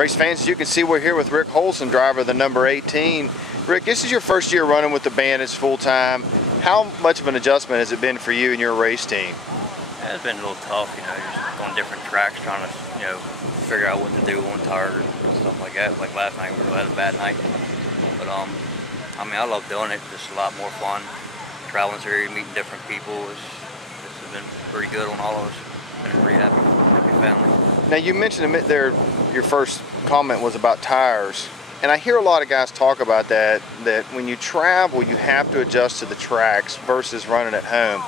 Race fans, as you can see, we're here with Rick Hulson, driver of the number 18. Rick, this is your first year running with the Bandits full-time. How much of an adjustment has it been for you and your race team? Yeah, it's been a little tough, just going different tracks, trying to, figure out what to do on tires and stuff like that. Like last night, we really had a bad night. But, I love doing it. It's a lot more fun. Traveling through, meeting different people. This has been pretty good on all of us. Been pretty happy family. Now, you mentioned there, your first comment was about tires. And I hear a lot of guys talk about that when you travel, you have to adjust to the tracks versus running at home.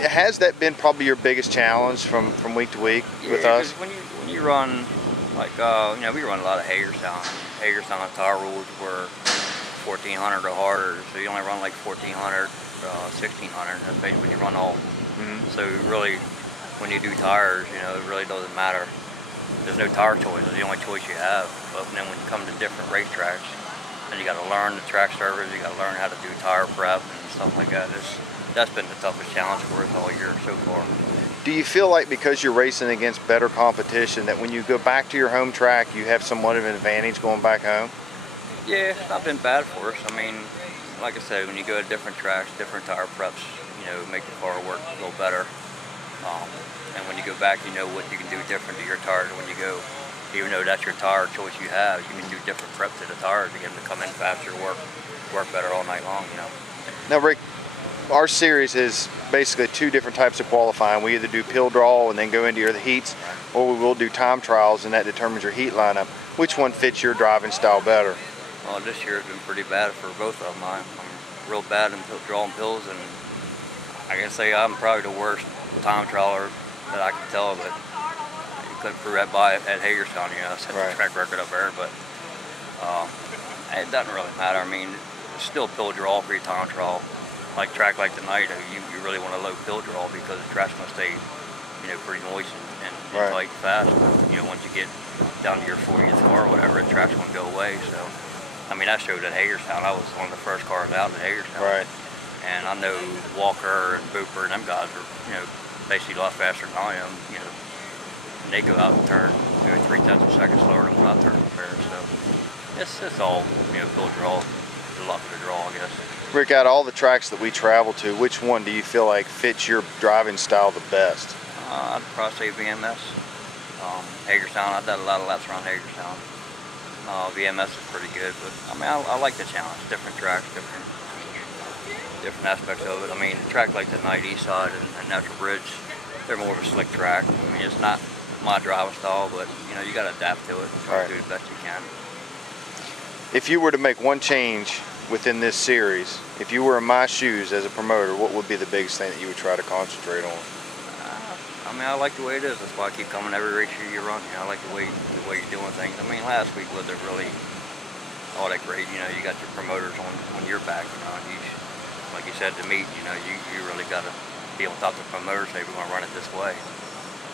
Has that been probably your biggest challenge from week to week with us? When you run, like, we run a lot of Hagerstown. Hagerstown tire rules were 1,400 or harder, so you only run like 1,400, 1,600. That's basically when you run all. So really, when you do tires, it really doesn't matter. There's no tire choice. It's the only choice you have. But then when you come to different racetracks, then you got to learn the track service. You got to learn how to do tire prep and stuff like that. That's been the toughest challenge for us all year so far. Do you feel like because you're racing against better competition that when you go back to your home track, you have somewhat of an advantage going back home? Yeah, it's not been bad for us. Like I said, when you go to different tracks, different tire preps, make the car work a little better. And when you go back, you know what you can do different to your tires when you go. Even though that's your tire choice you have, you can do different prep to the tires to get them to come in faster, work better all night long, Now, Rick, our series is basically two different types of qualifying. We either do pill draw and then go into your heats, or we will do time trials, and that determines your heat lineup. Which one fits your driving style better? Well, this year has been pretty bad for both of them. I'm real bad in drawing pills, and I can say I'm probably the worst time trialer that I can tell, but you couldn't prove that by at Hagerstown, set the track record up there, but it doesn't really matter. It's still pill draw for your time trial. Like track like tonight, you really want a low pill draw because the track's going to stay, pretty moist and tight fast. But, once you get down to your 40th car or whatever, the track's going to go away. So, that showed at Hagerstown. I was one of the first cars out at Hagerstown. Right. And I know Walker and Booper and them guys are, basically a lot faster than I am, and they go out and turn 3/10 of a second slower than what I turn there. So it's all, pill draw, the luck of the draw, I guess. Rick, out of all the tracks that we travel to, which one do you feel like fits your driving style the best? I'd probably say VMS. Hagerstown, I've done a lot of laps around Hagerstown. VMS is pretty good, but I like the challenge. Different tracks, different aspects of it. A track like tonight, Eastside and Natural Bridge, they're more of a slick track. It's not my driving style, but you got to adapt to it and try to do the best you can. If you were to make one change within this series, if you were in my shoes as a promoter, what would be the biggest thing that you would try to concentrate on? I like the way it is. That's why I keep coming every race you run. I like the way you're doing things. Last week wasn't really all that great. You got your promoters on your back. Like you said to meet, you really got to be on top of the promoters. Say we're going to run it this way.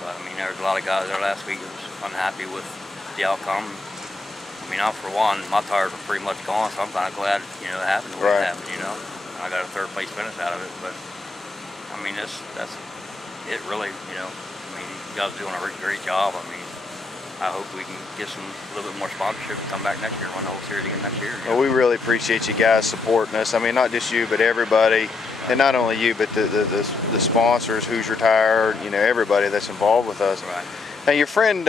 But there was a lot of guys there last week that was unhappy with the outcome. For one, my tires were pretty much gone, so I'm kind of glad it happened the way it happened. I got a third place finish out of it, but that's it really. You guys are doing a great job. I hope we can get a little bit more sponsorship and come back next year and run the whole series again next year. Well, we really appreciate you guys supporting us. Not just you, but everybody, and not only you, but the sponsors, Who's Your Tire, everybody that's involved with us. Right. Now, your friend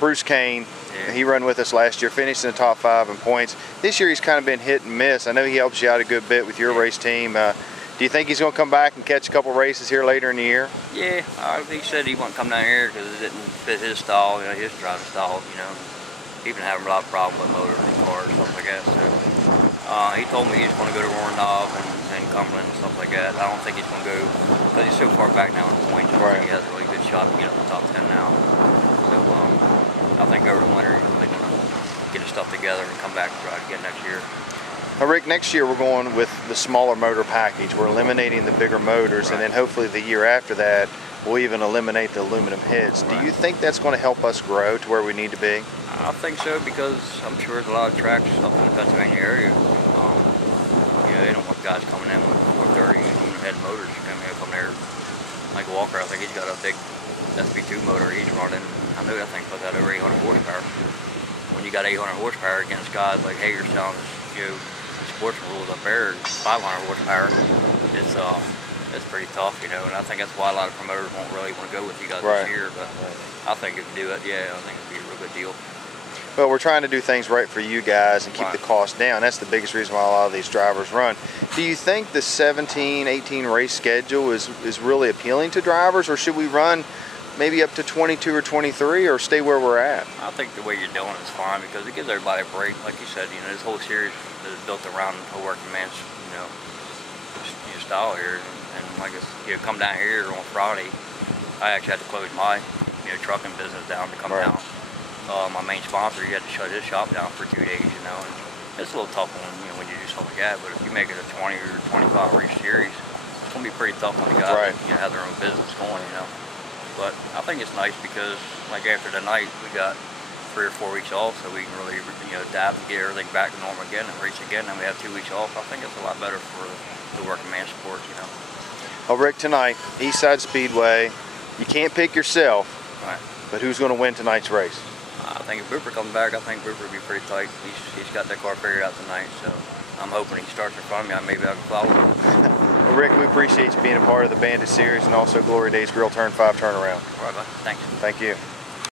Bruce Kane, he ran with us last year, finished in the top 5 in points. This year he's kind of been hit and miss. I know he helps you out a good bit with your race team. Do you think he's going to come back and catch a couple races here later in the year? Yeah, he said he wouldn't come down here because it didn't fit his style, his driving style. He's been having a lot of problems with motors and cars and stuff like that. So he told me he's going to go to Roaring Knob and Cumberland and stuff like that. I don't think he's going to go because he's so far back now in points. I think he has a really good shot to get up the top 10 now. So I think over the winter he's really going to get his stuff together and come back and try it again next year. Now, Rick, next year we're going with the smaller motor package. We're eliminating the bigger motors, and then hopefully the year after that, we'll even eliminate the aluminum heads. Do you think that's going to help us grow to where we need to be? I think so, because I'm sure there's a lot of tracks up in the Pennsylvania area. They don't want guys coming in with 430 aluminum head motors coming up there. Like Walker, I think he's got a big SB2 motor he's running. I know that thing put that over 800 horsepower. When you got 800 horsepower against guys like Hager's telling us, sports rules up there, 500 horsepower, it's pretty tough, and I think that's why a lot of promoters won't really want to go with you guys this year. But I think if you do it, I think it'd be a real good deal. Well, we're trying to do things right for you guys and keep the cost down. That's the biggest reason why a lot of these drivers run. Do you think the 17, 18 race schedule is really appealing to drivers, or should we run maybe up to 22 or 23, or stay where we're at? I think the way you're doing it is fine because it gives everybody a break. Like you said, this whole series is built around the working man's, style here. And like come down here on Friday, I actually had to close my, trucking business down to come down. My main sponsor, he had to shut his shop down for 2 days, and it's a little tough when you do something like that. But if you make it a 20 or 25 race series, it's gonna be pretty tough on the guys that have their own business going, But I think it's nice because, like after tonight, we got 3 or 4 weeks off, so we can really, adapt and get everything back to normal again and race again. And we have 2 weeks off. I think it's a lot better for the working man sport, Well, Rick, tonight, Eastside Speedway, you can't pick yourself, but who's going to win tonight's race? I think if Booper comes back, I think Booper will be pretty tight. He's got that car figured out tonight, so I'm hoping he starts in front of me. Maybe I can follow him. Well, Rick, we appreciate you being a part of the Bandit Series and also Glory Days Grill Turn 5 turnaround. All right, bud. Thanks. Thank you.